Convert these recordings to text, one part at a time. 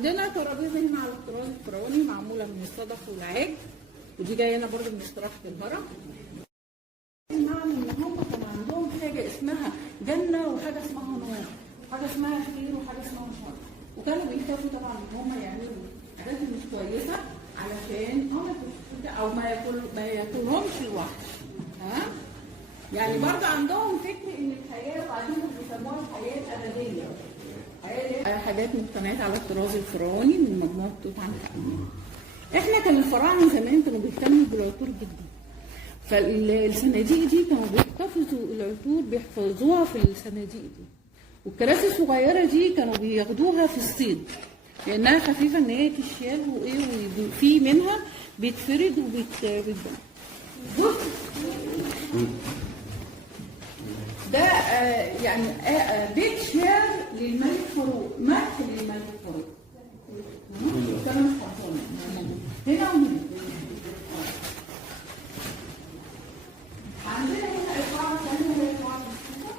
عندنا ترابيزه هنا على الطراز الفرعوني معموله من الصدف والعاج، ودي جايه لنا برده من استراحه الهرم. معنى ان هم كان عندهم حاجه اسمها جنه وحاجه اسمها نار، حاجه اسمها خير وحاجه اسمها شر، وكانوا بيخافوا طبعا ان هم يعملوا حاجات مش كويسه علشان او ما ياكلهمش الوحش. ها؟ يعني برضه عندهم فكر ان الحياه وبعدين بيسموها الحياه الابديه. حاجات مقتنيات على الطراز الفرعوني من مجموعه توت عنخ امون. احنا كان الفراعنه زمان كانوا بيهتموا بالعطور جدا. فالصناديق دي كانوا بيحتفظوا العطور بيحفظوها في الصناديق دي. والكراسي الصغيره دي كانوا بياخدوها في الصيد لانها خفيفه ان هي تشيل وايه وفي منها بيتفرد وبيتبنى. ده يعني بيت شعر للملك فاروق، مدح للملك فاروق. كانوا مش هنا وهنا. عندنا هنا القاعة الثانية هي قاعة السوق.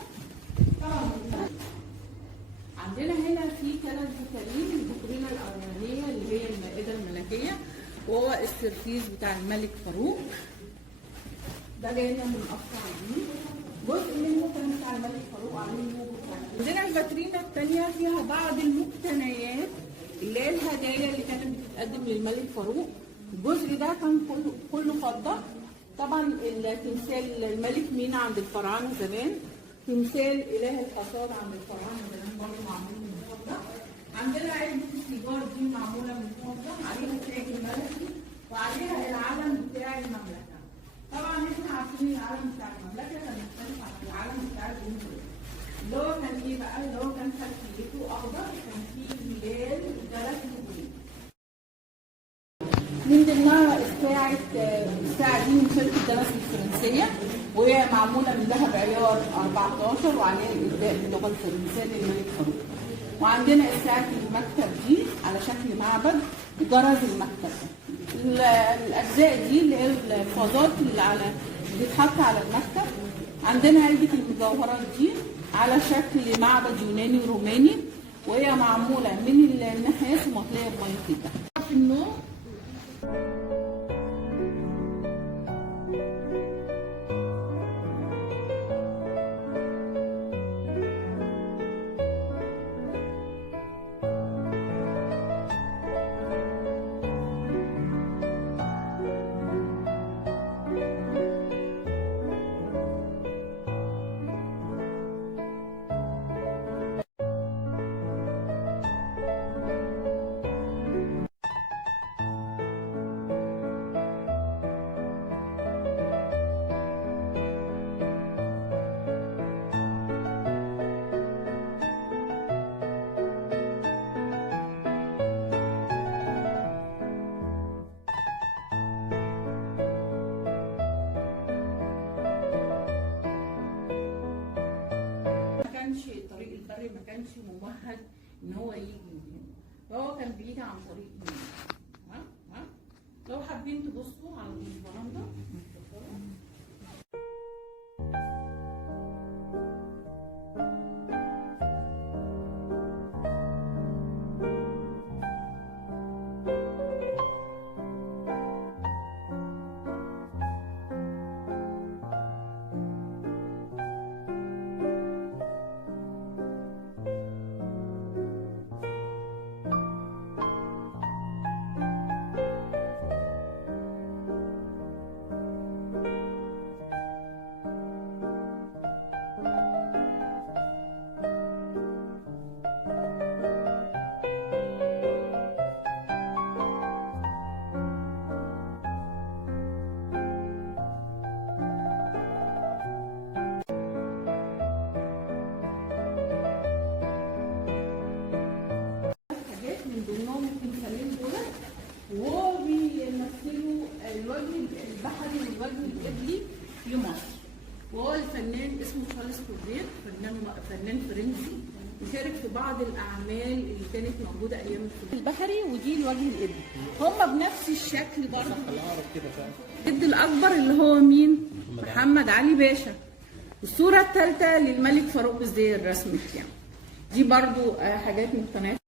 عندنا هنا في 3 فكرين، الفكرينة الأولانية اللي هي المائدة الملكية وهو السرفيس بتاع الملك فاروق. ده جاي لنا من أسرع الدين. جزء منه كان بتاع الملك فاروق عليه. عندنا الفاترينا الثانية فيها بعض المقتنيات اللي هي الهدايا اللي كانت بتتقدم للملك فاروق. الجزء ده كان كله فضة. طبعا التمثال الملك مينا عند الفراعنه زمان، تمثال اله الحصاد عند الفراعنه زمان برضه معمول من الفضه. عندنا علبه السيجار دي معموله من الفضه، عليها التاج الملكي وعليها العلم بتاع المملكه. طبعا احنا عارفين العلم بتاع المملكه كان مختلف عن العلم بتاع الجمهوريه. اللي هو كان ايه بقى؟ اللي هو كان خلفيته اخضر، كان فيه هلال وثلاث نجوم. من ضمنها الساعة دي من شركة دانسكي الفرنسية، وهي معمولة من ذهب عيار 14 وعليها الإبداع باللغة الفرنسية للملك فاروق. وعندنا الساعة المكتب دي على شكل معبد وجرز المكتب. الأجزاء دي اللي هي الفازات اللي بتتحط على المكتب. عندنا علبة المجوهرات دي على شكل معبد يوناني وروماني، وهي معمولة من النحاس ومطلية بمية الدهب. في النوم الطريق البري ما كانش ممهد ان هو يجي من هنا، فهو كان بيجي عن طريق هنا. ها لو حابين تبصوا على الفرندا وهو بيمثلوا الوجه البحري والوجه القبلي لمصر. وهو الفنان اسمه خالص كوبريت، فنان فرنسي وشارك في بعض الاعمال اللي كانت موجوده ايام البحري. ودي الوجه القبلي، هم بنفس الشكل برضه. الجد الاكبر اللي هو مين؟ محمد علي باشا. الصوره الثالثه للملك فاروق بالزي الرسمي يعني. دي برضه حاجات مقتنيات